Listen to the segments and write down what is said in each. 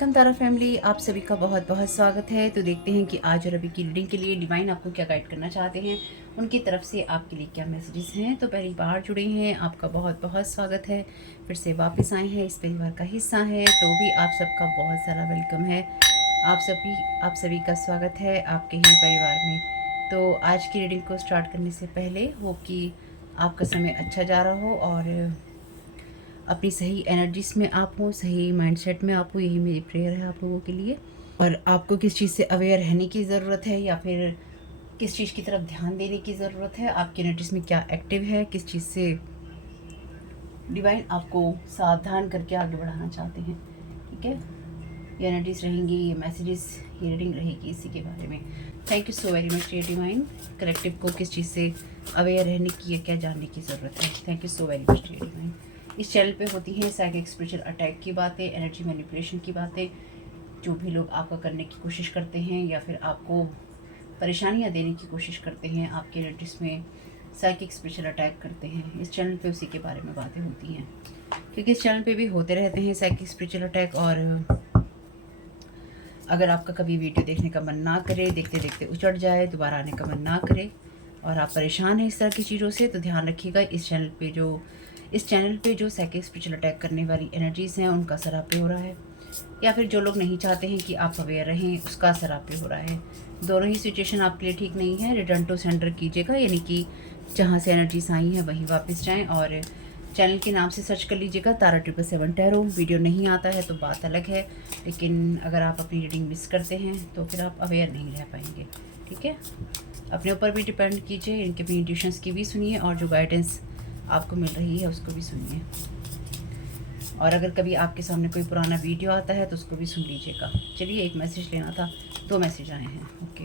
Welcome तारा family, आप सभी का बहुत बहुत स्वागत है। तो देखते हैं कि आज और अभी की रीडिंग के लिए डिवाइन आपको क्या गाइड करना चाहते हैं, उनकी तरफ से आपके लिए क्या मैसेजेस हैं। तो पहली बार जुड़े हैं, आपका बहुत बहुत स्वागत है। फिर से वापस आए हैं, इस परिवार का हिस्सा है, तो भी आप सबका बहुत सारा वेलकम है। आप सभी का स्वागत है आपके ही परिवार में। तो आज की रीडिंग को स्टार्ट करने से पहले हो कि आपका समय अच्छा जा रहा हो और अपनी सही एनर्जीज में आप हो, सही माइंडसेट में आप हो, यही मेरी प्रेयर है आप लोगों के लिए। और आपको किस चीज़ से अवेयर रहने की ज़रूरत है या फिर किस चीज़ की तरफ ध्यान देने की ज़रूरत है, आपकी एनर्जीज में क्या एक्टिव है, किस चीज़ से डिवाइन आपको सावधान करके आगे बढ़ाना चाहते हैं। ठीक है, ये एनर्जीज रहेंगी, ये मैसेजेस, ये रीडिंग रहेगी इसी के बारे में। Thank you so very much ये डिवाइन। कलेक्टिव को किस चीज़ से अवेयर रहने की या क्या जानने की ज़रूरत है। Thank you so very much ये डिवाइन। इस चैनल पे होती हैं साइकिक स्पिरिचुअल अटैक की बातें, एनर्जी मैनिपुलेशन की बातें, जो भी लोग आपका करने की कोशिश करते हैं या फिर आपको परेशानियां देने की कोशिश करते हैं, आपके एनर्जीज में साइकिक स्पिरिचुअल अटैक करते हैं, इस चैनल पे उसी के बारे में बातें होती हैं। क्योंकि इस चैनल पे भी होते रहते हैं साइकिक स्पिरिचुअल अटैक। और अगर आपका कभी वीडियो देखने का मन ना करे, देखते देखते उचट जाए, दोबारा आने का मन ना करे और आप परेशान हैं इस तरह की चीज़ों से, तो ध्यान रखिएगा इस चैनल पे जो साइकिक स्पिरिचुअल अटैक करने वाली एनर्जीज़ हैं उनका असर आप पे हो रहा है, या फिर जो लोग नहीं चाहते हैं कि आप अवेयर रहें उसका असर आप पे हो रहा है। दोनों ही सिचुएशन आपके लिए ठीक नहीं है। रिटर्न टू सेंटर कीजिएगा, यानी कि जहाँ से एनर्जीज आई हैं वहीं वापस जाएँ। और चैनल के नाम से सर्च कर लीजिएगा तारा 777 टैरो। वीडियो नहीं आता है तो बात अलग है, लेकिन अगर आप अपनी रीडिंग मिस करते हैं तो फिर आप अवेयर नहीं रह पाएंगे। ठीक है, अपने ऊपर भी डिपेंड कीजिए, इनके भी इंट्यूशंस की भी सुनिए और जो गाइडेंस आपको मिल रही है उसको भी सुनिए। और अगर कभी आपके सामने कोई पुराना वीडियो आता है तो उसको भी सुन लीजिएगा। चलिए, एक मैसेज लेना था, 2 मैसेज आए हैं। ओके,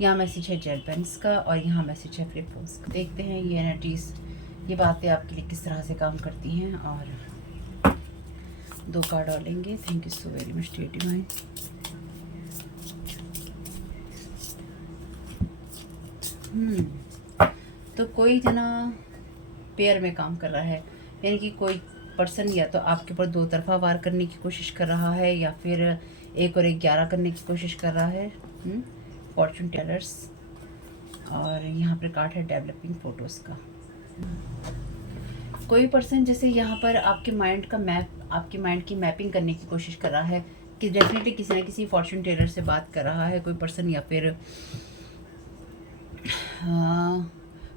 यहाँ मैसेज है जेल पेन्स का और यहाँ मैसेज है फ्लिप फोन्स का। देखते हैं ये एनर्जीज, ये बातें आपके लिए किस तरह से काम करती हैं। और 2 कार्ड और लेंगे। Thank you so very much dear divine. तो कोई जना पेयर में काम कर रहा है, यानी कि कोई पर्सन या तो आपके ऊपर 2 तरफा वार करने की कोशिश कर रहा है या फिर 1 और 1 11 करने की कोशिश कर रहा है। Fortune tellers. और यहाँ पर कार्ड है डेवलपिंग फोटोज़ का। कोई पर्सन जैसे यहाँ पर आपके माइंड की मैपिंग करने की कोशिश कर रहा है कि डेफिनेटली किसी न किसी फॉर्चून टेलर से बात कर रहा है कोई पर्सन, या फिर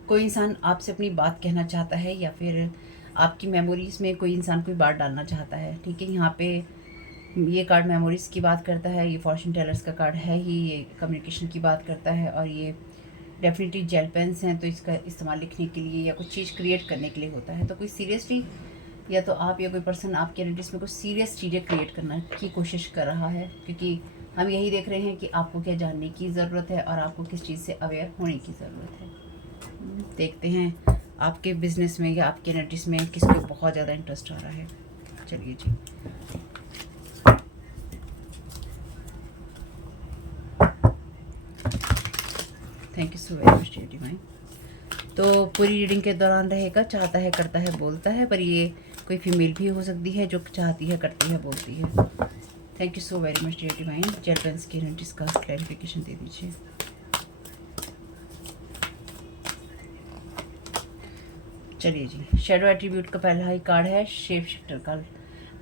कोई इंसान आपसे अपनी बात कहना चाहता है, या फिर आपकी मेमोरीज़ में कोई इंसान कोई बात डालना चाहता है। ठीक है, यहाँ पे ये कार्ड मेमोरीज़ की बात करता है, ये फॉर्चून टेलर्स का कार्ड है ही, ये कम्युनिकेशन की बात करता है। और ये डेफिनेटली जेल पेन्स हैं, तो इसका इस्तेमाल लिखने के लिए या कुछ चीज़ क्रिएट करने के लिए होता है। तो कोई सीरियसली, या तो आप या कोई पर्सन आपके एनर्जीज में कुछ सीरियस चीज़ें क्रिएट करने की कोशिश कर रहा है, क्योंकि हम यही देख रहे हैं कि आपको क्या जानने की ज़रूरत है और आपको किस चीज़ से अवेयर होने की ज़रूरत है। देखते हैं आपके बिजनेस में या आपके एनर्जीज में किसको बहुत ज़्यादा इंटरेस्ट आ रहा है। चलिए जी, thank you so very much dear divine. तो पूरी रीडिंग के दौरान रहेगा, चाहता है, करता है, बोलता है, पर ये कोई फीमेल भी हो सकती है जो चाहती है, करती है, बोलती है। Thank you so very much dear divine. जेल पेन्स की एनर्जीज का क्लैरिफिकेशन दे दीजिए। चलिए जी, शेडो एट्रीब्यूट का पहला ही कार्ड है शेप शिफ्टर का।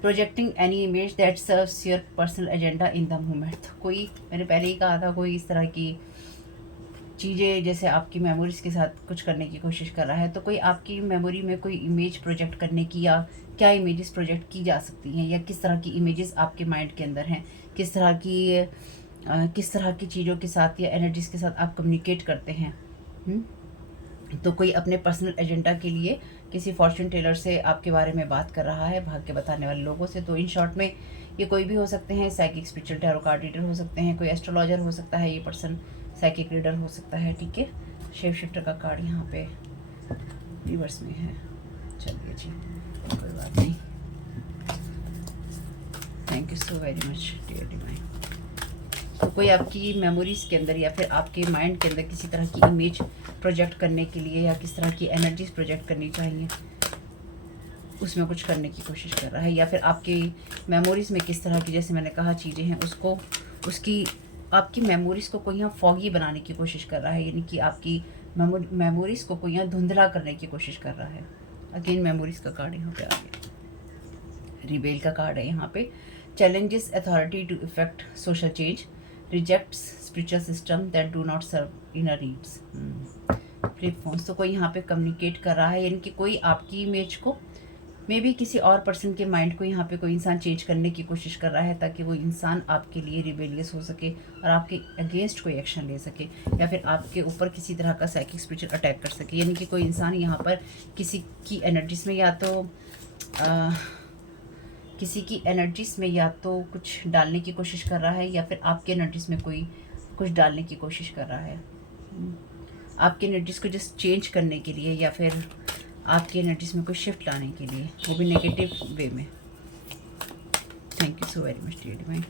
Projecting any image that serves your personal agenda in the moment. कोई, मैंने पहले ही कहा था, कोई इस तरह की चीज़ें जैसे आपकी मेमोरीज़ के साथ कुछ करने की कोशिश कर रहा है, तो कोई आपकी मेमोरी में कोई इमेज प्रोजेक्ट करने की, या क्या इमेजेस प्रोजेक्ट की जा सकती हैं, या किस तरह की इमेजेस आपके माइंड के अंदर हैं, किस तरह की चीज़ों के साथ या एनर्जीज़ के साथ आप कम्युनिकेट करते हैं। तो कोई अपने पर्सनल एजेंडा के लिए किसी फॉर्चून टेलर से आपके बारे में बात कर रहा है, भाग्य बताने वाले लोगों से। तो इन शॉर्ट में ये कोई भी हो सकते हैं, psychic spiritual tarot card reader हो सकते हैं, कोई एस्ट्रोलॉजर हो सकता है, ये पर्सन साइकिक रीडर हो सकता है। ठीक है, शेप शिफ्टर का कार्ड यहाँ पे रिवर्स में है। चलिए जी, कोई बात नहीं। Thank you so very much dear divine. तो कोई आपकी मेमोरीज़ के अंदर या फिर आपके माइंड के अंदर किसी तरह की इमेज प्रोजेक्ट करने के लिए, या किस तरह की एनर्जीज प्रोजेक्ट करनी चाहिए, उसमें कुछ करने की कोशिश कर रहा है, या फिर आपकी मेमोरीज़ में किस तरह की, जैसे मैंने कहा, चीज़ें हैं, उसको उसकी आपकी मेमोरीज़ को कोई यहाँ फॉगी बनाने की कोशिश कर रहा है, यानी कि आपकी मेमोरीज़ को कोई यहाँ धुंधला करने की कोशिश कर रहा है। अगेन मेमोरीज़ का कार्ड यहाँ पे आ गया, रिबेल का कार्ड है यहाँ पे। Challenges authority to effect social change, rejects spiritual system that do not serve inner needs. Platforms, तो कोई यहाँ पे कम्युनिकेट कर रहा है, यानी कि कोई आपकी इमेज को, मे बी किसी और पर्सन के माइंड को यहाँ पे कोई इंसान चेंज करने की कोशिश कर रहा है, ताकि वो इंसान आपके लिए रिबेलियस हो सके और आपके अगेंस्ट कोई एक्शन ले सके, या फिर आपके ऊपर किसी तरह का साइकिक स्पिरिचुअल अटैक कर सके। यानी कि कोई इंसान यहाँ पर किसी की एनर्जीज में या तो कुछ डालने की कोशिश कर रहा है, या फिर आपके एनर्जीज में कोई कुछ डालने की कोशिश कर रहा है, आपकी एनर्जीज को जस्ट चेंज करने के लिए, या फिर आपकी एनर्जीज में कोई शिफ्ट लाने के लिए, वो भी नेगेटिव वे में। Thank you so very much dear divine.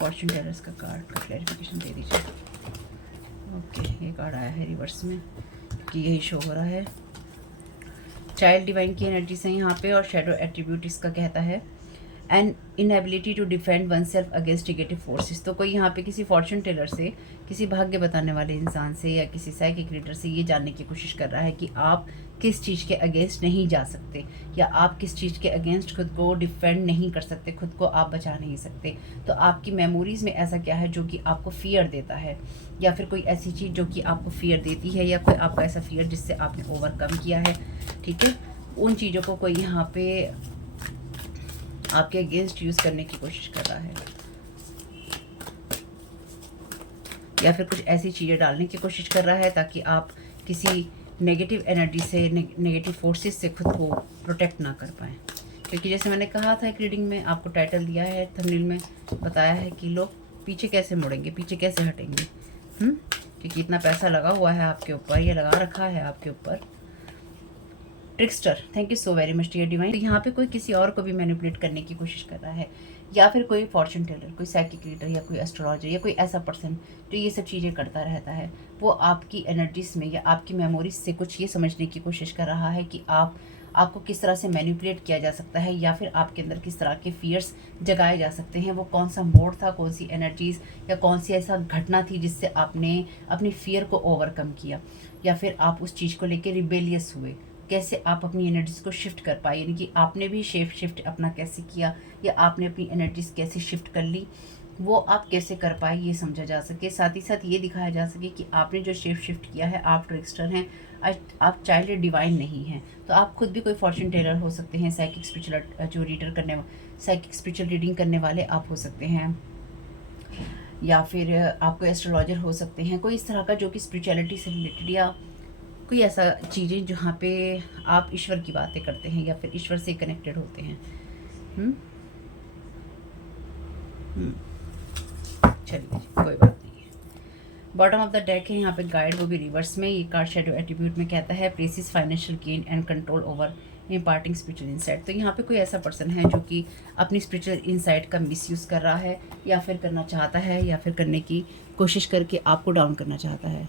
Fortune tellers का कार्ड का क्लैरिफिकेशन दे दीजिए। ओके, ये कार्ड आया है रिवर्स में, कि यही शो हो रहा है। चाइल्ड डिवाइन की एनर्जीज हैं यहाँ पे, और शेडो एट्रीब्यूट इसका कहता है and inability to defend one self against negative forces. तो कोई यहाँ पे किसी फॉर्चून टेलर से, किसी भाग्य बताने वाले इंसान से, या किसी साइकिक रीडर से ये जानने की कोशिश कर रहा है कि आप किस चीज़ के अगेंस्ट नहीं जा सकते, या आप किस चीज़ के अगेंस्ट खुद को डिफेंड नहीं कर सकते, खुद को आप बचा नहीं सकते। तो आपकी मेमोरीज़ में ऐसा क्या है जो कि आपको फियर देता है, या फिर कोई ऐसी चीज़ जो कि आपको फियर देती है, या कोई आपका ऐसा फियर जिससे आपने ओवरकम किया है, ठीक है, उन चीज़ों को कोई यहाँ पे आपके अगेंस्ट यूज़ करने की कोशिश कर रहा है, या फिर कुछ ऐसी चीज़ें डालने की कोशिश कर रहा है ताकि आप किसी नेगेटिव एनर्जी से, नेगेटिव फोर्सेस से खुद को प्रोटेक्ट ना कर पाएँ। क्योंकि जैसे मैंने कहा था एक रीडिंग में, आपको टाइटल दिया है, थंबनेल में बताया है कि लोग पीछे कैसे मुड़ेंगे, पीछे कैसे हटेंगे, क्योंकि इतना पैसा लगा हुआ है आपके ऊपर, ये लगा रखा है आपके ऊपर। Trickster, thank you so very much dear divine. तो यहाँ पे कोई किसी और को भी मैनिपुलेट करने की कोशिश कर रहा है, या फिर कोई फॉर्चून टेलर, कोई साइकिक रीडर, या कोई एस्ट्रोलॉजर, या कोई ऐसा पर्सन जो ये सब चीज़ें करता रहता है, वो आपकी एनर्जीज में या आपकी मेमोरीज से कुछ ये समझने की कोशिश कर रहा है कि आपको किस तरह से मैनिपुलेट किया जा सकता है, या फिर आपके अंदर किस तरह के फियर्स जगाए जा सकते हैं। वो कौन सा मोड था, कौन सी एनर्जीज, या कौन सी ऐसा घटना थी जिससे आपने अपनी फियर को ओवरकम किया, या फिर आप उस चीज़ को लेकर रिबेलियस हुए, कैसे आप अपनी एनर्जीज को शिफ्ट कर पाए, यानी कि आपने भी शिफ्ट अपना कैसे किया, या आपने अपनी एनर्जीज कैसे शिफ्ट कर ली, वो आप कैसे कर पाए, ये समझा जा सके। साथ ही साथ ये दिखाया जा सके कि आपने जो शिफ्ट किया है, आप ट्रिक्स्टर हैं, आप चाइल्ड डिवाइन नहीं हैं। तो आप खुद भी कोई फॉर्चून टेलर हो सकते हैं, साइकिक स्पिरिचुअल जो साइकिक स्पिरिचुअल रीडिंग करने वाले आप हो सकते हैं, या फिर आप कोई एस्ट्रोलॉजर हो सकते हैं, कोई इस तरह का जो कि स्पिरिचुअलिटी से रिलेटेड, या कोई ऐसा चीज़ें जहाँ पे आप ईश्वर की बातें करते हैं, या फिर ईश्वर से कनेक्टेड होते हैं। चलिए, कोई बात नहीं है। बॉटम ऑफ द डेक है यहाँ पे गाइड, वो भी रिवर्स में। ये कार्ड शेडो एट्रीब्यूट में कहता है precious financial gain and control over imparting spiritual insight. तो यहाँ पे कोई ऐसा पर्सन है जो कि अपनी स्पिरिचुअल इंसाइट का मिसयूज़ कर रहा है, या फिर करना चाहता है, या फिर करने की कोशिश करके आपको डाउन करना चाहता है।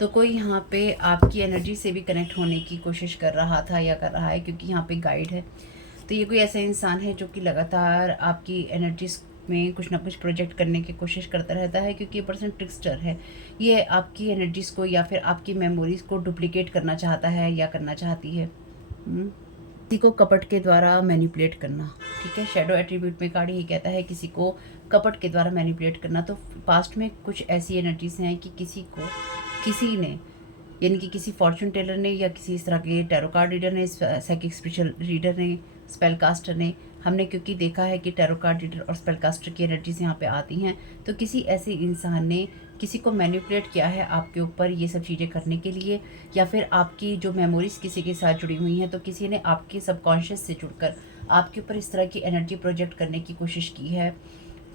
तो कोई यहाँ पे आपकी एनर्जी से भी कनेक्ट होने की कोशिश कर रहा था या कर रहा है, क्योंकि यहाँ पे गाइड है। तो ये कोई ऐसा इंसान है जो कि लगातार आपकी एनर्जीज में कुछ ना कुछ प्रोजेक्ट करने की कोशिश करता रहता है, क्योंकि ये पर्सन ट्रिक्स्टर है। ये आपकी एनर्जीज़ को या फिर आपकी मेमोरीज़ को डुप्लीकेट करना चाहता है या करना चाहती है, किसी को कपट के द्वारा मैनिपुलेट करना, ठीक है। शेडो एट्रीब्यूट में कार्ड ही कहता है किसी को कपट के द्वारा मैनिपुलेट करना। तो पास्ट में कुछ ऐसी एनर्जीज हैं कि किसी ने, यानी कि किसी फॉर्चून टेलर ने, या किसी इस तरह के टैरो कार्ड रीडर ने, साइकिक स्पिरिचुअल रीडर ने, स्पेल कास्टर ने, हमने क्योंकि देखा है कि टैरो कार्ड रीडर और स्पेल कास्टर की एनर्जीज यहाँ पे आती हैं। तो किसी ऐसे इंसान ने किसी को मैनिपुलेट किया है आपके ऊपर ये सब चीज़ें करने के लिए, या फिर आपकी जो मेमोरीज किसी के साथ जुड़ी हुई हैं, तो किसी ने आपके सबकॉन्शियस से जुड़कर आपके ऊपर इस तरह की एनर्जी प्रोजेक्ट करने की कोशिश की है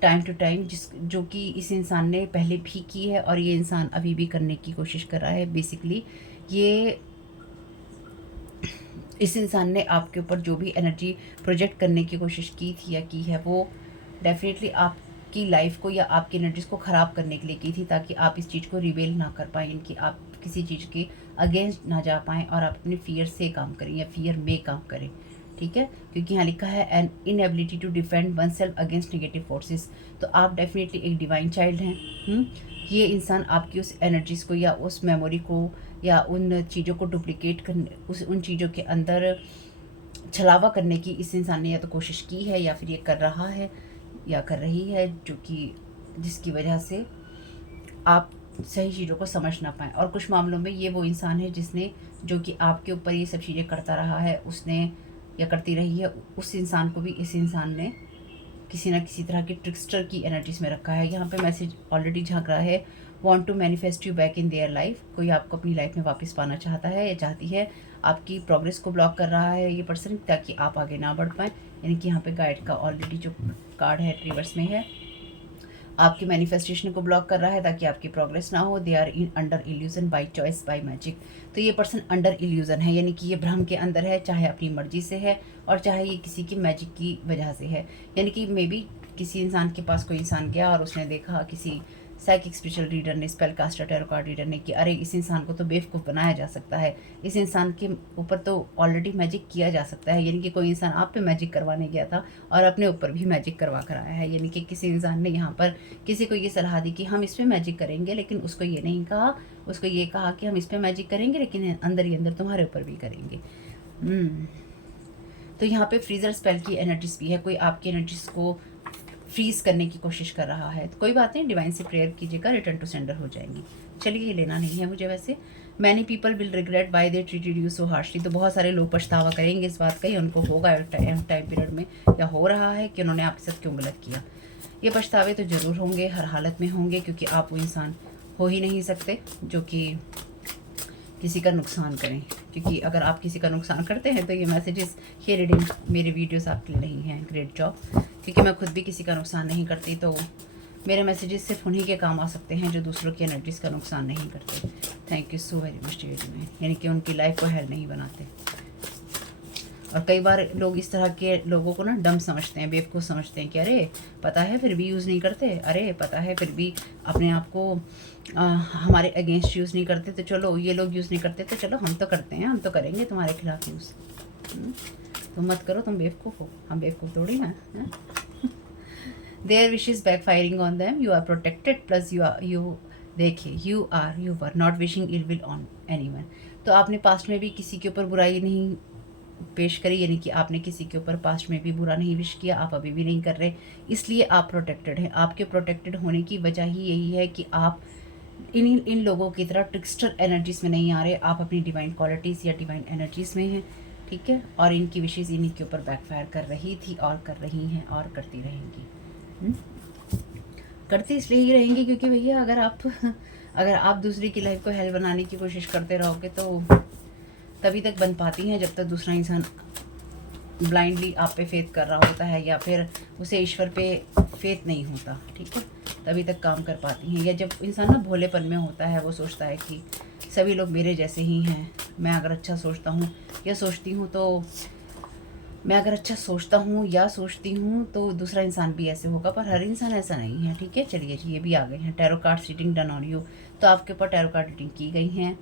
टाइम टू टाइम, जो कि इस इंसान ने पहले भी की है, और ये इंसान अभी भी करने की कोशिश कर रहा है। बेसिकली ये इस इंसान ने आपके ऊपर जो भी एनर्जी प्रोजेक्ट करने की कोशिश की थी या की है, वो डेफिनेटली आपकी लाइफ को या आपकी एनर्जीज को ख़राब करने के लिए की थी, ताकि आप इस चीज़ को रिवेल ना कर पाएँ, कि आप किसी चीज़ के अगेंस्ट ना जा पाएँ और आप अपने फियर से काम करें या फियर में काम करें, ठीक है। क्योंकि यहाँ लिखा है an inability to defend one self against negative forces. तो आप डेफिनेटली एक डिवाइन चाइल्ड हैं। ये इंसान आपकी उस एनर्जीज़ को या उस मेमोरी को या उन चीज़ों को डुप्लिकेट करने, उन चीज़ों के अंदर छलावा करने की इस इंसान ने या तो कोशिश की है या फिर ये कर रहा है या कर रही है, जो कि जिसकी वजह से आप सही चीज़ों को समझ ना पाएँ। और कुछ मामलों में ये वो इंसान है जिसने, जो कि आपके ऊपर ये सब चीज़ें करता रहा है, उसने या करती रही है, उस इंसान को भी इस इंसान ने किसी ना किसी तरह की ट्रिक्स्टर की एनर्जीज में रखा है। यहाँ पे मैसेज ऑलरेडी झांक रहा है, want to manifest you back in their life. कोई आपको अपनी लाइफ में वापस पाना चाहता है या चाहती है, आपकी प्रोग्रेस को ब्लॉक कर रहा है ये पर्सन, ताकि आप आगे ना बढ़ पाएँ। यानी कि यहाँ पे गाइड का ऑलरेडी जो कार्ड है रिवर्स में है, आपकी मैनिफेस्टेशन को ब्लॉक कर रहा है ताकि आपकी प्रोग्रेस ना हो। They are in under illusion by choice by magic. तो ये पर्सन अंडर इल्यूजन है, यानी कि ये भ्रम के अंदर है, चाहे अपनी मर्जी से है और चाहे ये किसी की मैजिक की वजह से है। यानी कि मे बी किसी इंसान के पास कोई इंसान गया और उसने देखा, किसी साइकिक स्पिरिचुअल रीडर ने, spell caster, tarot card reader ने, कि अरे इस इंसान को तो बेवकूफ़ बनाया जा सकता है, इस इंसान के ऊपर तो ऑलरेडी मैजिक किया जा सकता है। यानी कि कोई इंसान आप पे मैजिक करवाने गया था और अपने ऊपर भी मैजिक करवा कर आया है। यानी कि किसी इंसान ने यहाँ पर किसी को ये सलाह दी कि हम इस पर मैजिक करेंगे, लेकिन उसको ये नहीं कहा, उसको ये कहा कि हम इस पर मैजिक करेंगे लेकिन अंदर ही अंदर तुम्हारे ऊपर भी करेंगे। तो यहाँ पे फ्रीजर स्पेल की एनर्जीज भी है, कोई आपकी एनर्जीज को फ्रीज करने की कोशिश कर रहा है। तो कोई बात नहीं, डिवाइन से प्रेयर कीजिएगा, रिटर्न टू सेंडर हो जाएंगी। चलिए, ये लेना नहीं है मुझे वैसे। Many people will regret by they treated you so harshly. तो बहुत सारे लोग पछतावा करेंगे इस बात का, ही उनको होगा टाइम पीरियड में, या हो रहा है कि उन्होंने आपके साथ क्यों गलत किया। ये पछतावे तो ज़रूर होंगे, हर हालत में होंगे, क्योंकि आप वो इंसान हो ही नहीं सकते जो कि किसी का नुकसान करें। क्योंकि अगर आप किसी का नुकसान करते हैं तो ये मैसेजेस, ये रीडिंग, मेरे वीडियोस आपके लिए नहीं हैं। Great job. क्योंकि मैं खुद भी किसी का नुकसान नहीं करती, तो मेरे मैसेजेस सिर्फ उन्हीं के काम आ सकते हैं जो दूसरों की एनर्जीज़ का नुकसान नहीं करते। Thank you so very much dear divine. यानी कि उनकी लाइफ को हेल नहीं बनाते। और कई बार लोग इस तरह के लोगों को ना डम समझते हैं, बेवकूफ़ समझते हैं कि अरे पता है फिर भी यूज़ नहीं करते, अरे पता है फिर भी अपने आप को हमारे अगेंस्ट यूज़ नहीं करते, तो चलो ये लोग यूज़ नहीं करते तो चलो हम तो करते हैं, हम तो करेंगे तुम्हारे खिलाफ यूज़। तुम मत करो, तुम बेवकूफ़ हो, हम बेवकूफ़ थोड़ी ना। There wish is back firing on them, you are protected, plus you देखिए you were not wishing ill will on anyone. तो आपने पास्ट में भी किसी के ऊपर बुराई नहीं पेश करी, यानी कि आपने किसी के ऊपर पास्ट में भी बुरा नहीं विश किया, आप अभी भी नहीं कर रहे, इसलिए आप प्रोटेक्टेड हैं। आपके प्रोटेक्टेड होने की वजह ही यही है कि आप इन लोगों की तरह ट्रिक्स्टर एनर्जीज में नहीं आ रहे, आप अपनी डिवाइन क्वालिटीज़ या डिवाइन एनर्जीज में हैं, ठीक है। और इनकी विशेष इन्हीं के ऊपर बैकफायर कर रही थी और कर रही हैं और करती रहेंगी। करती इसलिए ही रहेंगी क्योंकि भैया अगर आप दूसरे की लाइफ को हेल बनाने की कोशिश करते रहोगे तो तभी तक बन पाती हैं जब तक दूसरा इंसान ब्लाइंडली आप पे फेथ कर रहा होता है या फिर उसे ईश्वर पे फेथ नहीं होता, ठीक है, तभी तक काम कर पाती हैं। या जब इंसान ना भोलेपन में होता है, वो सोचता है कि सभी लोग मेरे जैसे ही हैं, मैं अगर अच्छा सोचता हूँ या सोचती हूँ तो मैं अगर अच्छा सोचता हूँ या सोचती हूँ तो दूसरा इंसान भी ऐसे होगा, पर हर इंसान ऐसा नहीं है, ठीक है। चलिए जी, ये भी आ गए हैं tarot card reading done on you. तो आपके ऊपर टैरो कार्ड रीडिंग की गई हैं।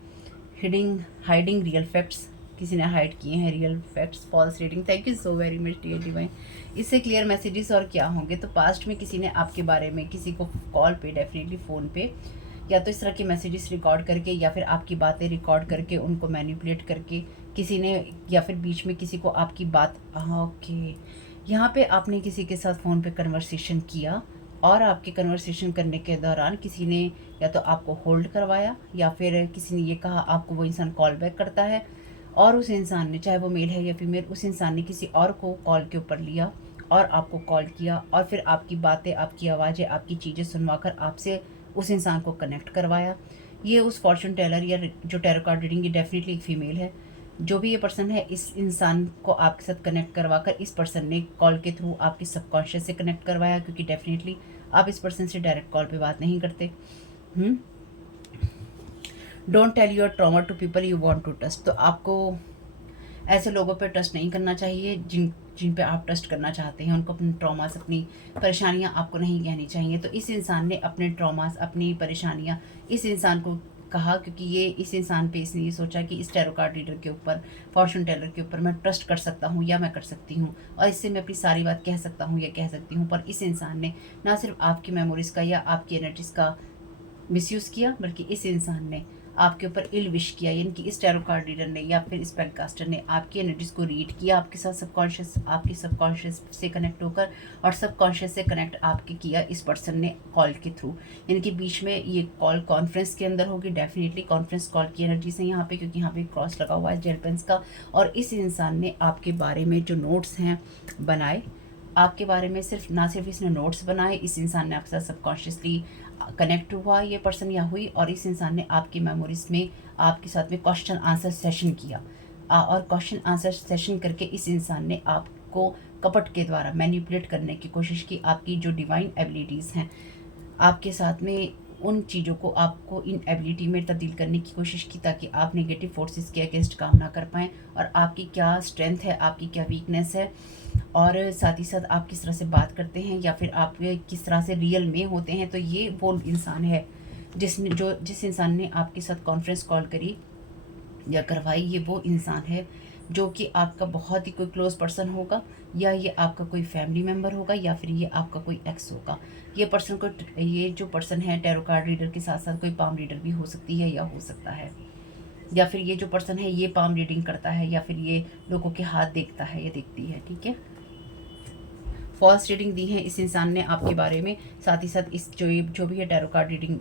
हाइडिंग रियल फैक्ट्स, किसी ने हाइड किए हैं real facts, false reading. Thank you so very much dear divine. इससे क्लियर मैसेजेस और क्या होंगे। तो पास्ट में किसी ने आपके बारे में किसी को कॉल पे, डेफिनेटली फ़ोन पे, या तो इस तरह के मैसेजेस रिकॉर्ड करके या फिर आपकी बातें रिकॉर्ड करके उनको मैनिपुलेट करके किसी ने, या फिर बीच में किसी को आपकी बात, ओके, यहाँ पे आपने किसी के साथ फ़ोन पे कन्वर्सेशन किया और आपके कन्वर्सेशन करने के दौरान किसी ने या तो आपको होल्ड करवाया या फिर किसी ने ये कहा आपको वो इंसान कॉल बैक करता है, और उस इंसान ने, चाहे वो मेल है या फीमेल, उस इंसान ने किसी और को कॉल के ऊपर लिया और आपको कॉल किया और फिर आपकी बातें, आपकी आवाज़ें, आपकी चीज़ें सुनवाकर आपसे उस इंसान को कनेक्ट करवाया। ये उस फॉर्चून टेलर या जो टैरो कार्ड रीडिंग, ये डेफिनेटली एक फ़ीमेल है। जो भी ये पर्सन है, इस इंसान को आपके साथ कनेक्ट करवाकर इस पर्सन ने कॉल के थ्रू आपके सबकॉन्शियस से कनेक्ट करवाया, क्योंकि डेफिनेटली आप इस पर्सन से डायरेक्ट कॉल पे बात नहीं करते। Don't tell your trauma to people you want to trust. तो आपको ऐसे लोगों पे ट्रस्ट नहीं करना चाहिए जिन पे आप ट्रस्ट करना चाहते हैं। उनको अपने ट्रॉमास, अपनी परेशानियां आपको नहीं कहनी चाहिए। तो इस इंसान ने अपने ट्रॉमास, अपनी परेशानियां इस इंसान को कहा क्योंकि ये इस इंसान पे इसने ये सोचा कि इस टैरो कार्ड रीडर के ऊपर, फॉर्चून टेलर के ऊपर मैं ट्रस्ट कर सकता हूँ या मैं कर सकती हूँ और इससे मैं अपनी सारी बात कह सकता हूँ या कह सकती हूँ। पर इस इंसान ने ना सिर्फ आपकी मेमोरीज़ का या आपकी एनर्जीज़ का मिसयूज़ किया, बल्कि इस इंसान ने आपके ऊपर इल विश किया, यानी कि इस टैरो कार्ड रीडर ने या फिर स्पेल कास्टर ने आपकी एनर्जीज़ को रीड किया आपके साथ सबकॉन्शियस, आपके सबकॉन्शियस से कनेक्ट होकर, और सबकॉन्शियस से कनेक्ट आपके किया इस पर्सन ने कॉल के थ्रू। यानी कि बीच में ये कॉल कॉन्फ्रेंस के अंदर होगी, डेफिनेटली कॉन्फ्रेंस कॉल की एनर्जीज है यहाँ पे, क्योंकि यहाँ पे क्रॉस लगा हुआ है जेल पेंस का। और इस इंसान ने आपके बारे में जो नोट्स हैं बनाए, आपके बारे में ना सिर्फ इसने नोट्स बनाए, इस इंसान ने आपके साथ सबकॉन्शियसली कनेक्ट हुआ ये पर्सन या हुई, और इस इंसान ने आपकी मेमोरीज में आपके साथ में क्वेश्चन आंसर सेशन किया। और क्वेश्चन आंसर सेशन करके इस इंसान ने आपको कपट के द्वारा मैनिपुलेट करने की कोशिश की। आपकी जो डिवाइन एबिलिटीज़ हैं आपके साथ में, उन चीज़ों को आपको इन एबिलिटी में तब्दील करने की कोशिश की, ताकि आप नेगेटिव फोर्सेस के अगेंस्ट काम ना कर पाएँ, और आपकी क्या स्ट्रेंथ है, आपकी क्या वीकनेस है, और साथ ही साथ आप किस तरह से बात करते हैं या फिर आप किस तरह से रियल में होते हैं। तो ये वो इंसान है जिस इंसान ने आपके साथ कॉन्फ्रेंस कॉल करी या करवाई, ये वो इंसान है जो कि आपका बहुत ही कोई क्लोज पर्सन होगा, या ये आपका कोई फैमिली मेम्बर होगा, या फिर ये आपका कोई एक्स होगा। ये जो पर्सन है टैरो कार्ड रीडर के साथ साथ कोई पाम रीडर भी हो सकती है या हो सकता है, या फिर ये जो पर्सन है ये पाम रीडिंग करता है, या फिर ये लोगों के हाथ देखता है या देखती है। ठीक है, फॉल्स रीडिंग दी है इस इंसान ने आपके बारे में। साथ ही साथ इस जो भी है टैरो कार्ड रीडिंग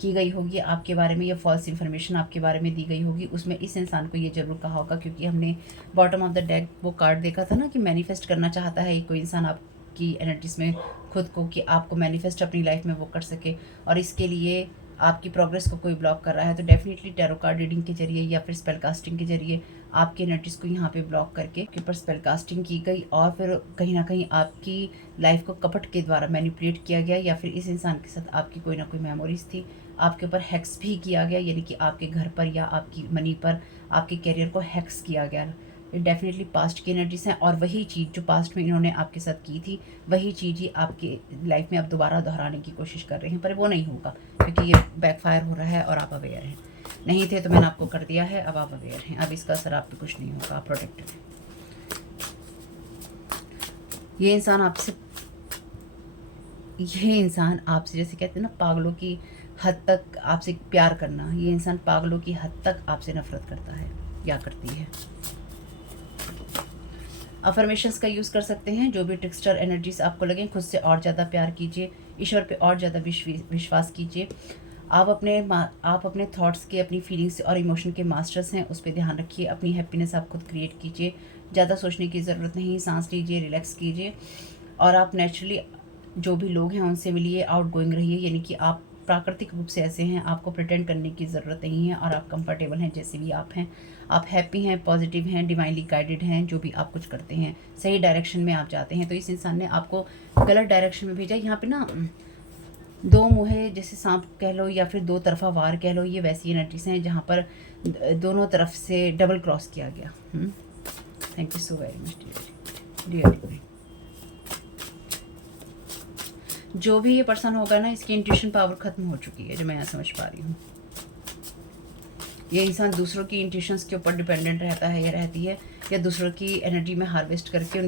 की गई होगी आपके बारे में, या फॉल्स इन्फॉर्मेशन आपके बारे में दी गई होगी, उसमें इस इंसान को ये जरूर कहा होगा, क्योंकि हमने बॉटम ऑफ द डेक वो कार्ड देखा था ना कि मैनिफेस्ट करना चाहता है कोई इंसान आपकी एनर्जीज में खुद को, कि आपको मैनिफेस्ट अपनी लाइफ में वो कर सके, और इसके लिए आपकी प्रोग्रेस को कोई ब्लॉक कर रहा है। तो डेफिनेटली टैरो कार्ड रीडिंग के जरिए या फिर स्पेल कास्टिंग के जरिए आपकी एनर्जीज को यहाँ पे ब्लॉक करके के ऊपर स्पेल कास्टिंग की गई, और फिर कहीं ना कहीं आपकी लाइफ को कपट के द्वारा मैनिपुलेट किया गया, या फिर इस इंसान के साथ आपकी कोई ना कोई मेमोरीज थी, आपके ऊपर हैक्स भी किया गया, यानी कि आपके घर पर या आपकी मनी पर, आपके करियर को हैक्स किया गया। ये डेफिनेटली पास्ट की एनर्जीज हैं, और वही चीज़ जो पास्ट में इन्होंने आपके साथ की थी, वही चीज़ ही आपकी लाइफ में आप दोबारा दोहराने की कोशिश कर रहे हैं, पर वो नहीं होगा क्योंकि ये बैकफायर हो रहा है और आप अवेयर हैं। नहीं थे तो मैंने आपको कर दिया है, अब आप अवेयर हैं, अब इसका असर आप पे कुछ नहीं होगा, आप प्रोटेक्टेड हैं। ये इंसान आपसे जैसे कहते हैं ना पागलों की हद तक आपसे प्यार करना, ये इंसान पागलों की हद तक आपसे नफरत करता है या करती है। अफर्मेशंस का यूज़ कर सकते हैं, जो भी ट्रिक्स्टर एनर्जीज आपको लगें, खुद से और ज़्यादा प्यार कीजिए, ईश्वर पे और ज़्यादा विश्वास कीजिए। आप अपने थॉट्स के, अपनी फीलिंग्स और इमोशन के मास्टर्स हैं, उस पर ध्यान रखिए। अपनी हैप्पीनेस आप खुद क्रिएट कीजिए, ज़्यादा सोचने की ज़रूरत नहीं, सांस लीजिए, रिलैक्स कीजिए, और आप नेचुरली जो भी लोग हैं उनसे मिलिए, आउट गोइंग रहिए, यानी कि आप प्राकृतिक रूप से ऐसे हैं, आपको प्रिटेंड करने की ज़रूरत नहीं है, और आप कंफर्टेबल हैं जैसे भी आप हैं। आप हैप्पी हैं, पॉजिटिव हैं, डिवाइनली गाइडेड हैं, जो भी आप कुछ करते हैं सही डायरेक्शन में आप जाते हैं। तो इस इंसान ने आपको गलत डायरेक्शन में भेजा। यहाँ पे ना दो मुँहे जैसे सांप कह लो या फिर दो तरफा वार कह लो, ये वैसी एनर्जीज हैं जहाँ पर दोनों तरफ से डबल क्रॉस किया गया। Thank you so very much dear. जो भी ये पर्सन होगा ना, इसकी इंट्यूशन पावर खत्म हो चुकी है, जो मैं यहाँ समझ पा रही हूँ। ये इंसान दूसरों की इंट्यूशंस के ऊपर डिपेंडेंट रहता है या रहती है, या दूसरों की एनर्जी में हार्वेस्ट करके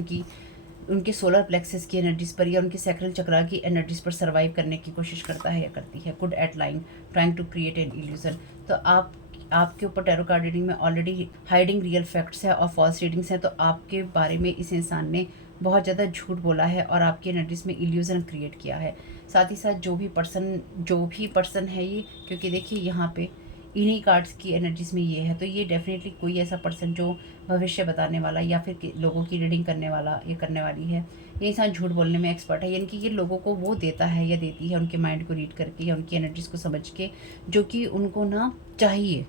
उनके सोलर प्लेक्सेस की एनर्जीज पर या उनके सैक्रल चक्रा की एनर्जीज पर सर्वाइव करने की कोशिश करता है या करती है। Good at lying, trying to create an illusion. तो आपके ऊपर टैरो कार्ड रीडिंग में ऑलरेडी हाइडिंग रियल फैक्ट्स है और फॉल्स रीडिंग्स हैं। तो आपके बारे में इस इंसान ने बहुत ज़्यादा झूठ बोला है और आपकी एनर्जीज में इल्यूजन क्रिएट किया है। साथ ही साथ जो भी पर्सन है ये, क्योंकि देखिए यहाँ पे इन्हीं कार्ड्स की एनर्जीज में ये है, तो ये डेफिनेटली कोई ऐसा पर्सन जो भविष्य बताने वाला या फिर लोगों की रीडिंग करने वाला या करने वाली है। ये इंसान झूठ बोलने में एक्सपर्ट है, यानी कि ये लोगों को वो देता है या देती है उनके माइंड को रीड करके या उनकी एनर्जीज को समझ के, जो कि उनको ना चाहिए,